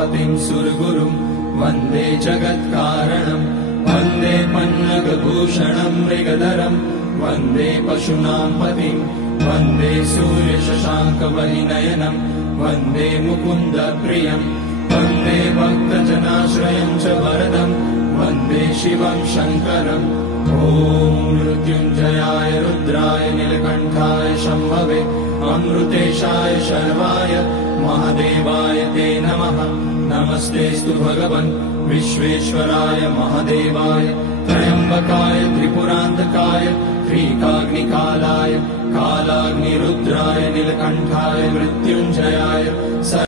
उमापतिं सुरगुरुं वन्दे जगत्कारणं वन्दे पन्नगभूषणं मृगधरं वन्दे पशूनां पतिं वन्दे सूर्यशशाङ्कवहिनयनं वन्दे मुकुन्दप्रियं वन्दे भक्तजनाश्रयं च वरदं वन्दे शिवं शङ्करम् ॐ मृत्युञ्जयाय रुद्राय नीलकण्ठाय शम्भवे अमृतेशाय शर्वाय महादेवाय ते नमः। नमस्तेऽस्तु भगवन् विश्वेश्वराय महादेवाय त्र्यम्बकाय त्रिपुरान्तकाय त्रिकाग्निकालाय कालाग्निरुद्राय नीलकण्ठाय मृत्युञ्जयाय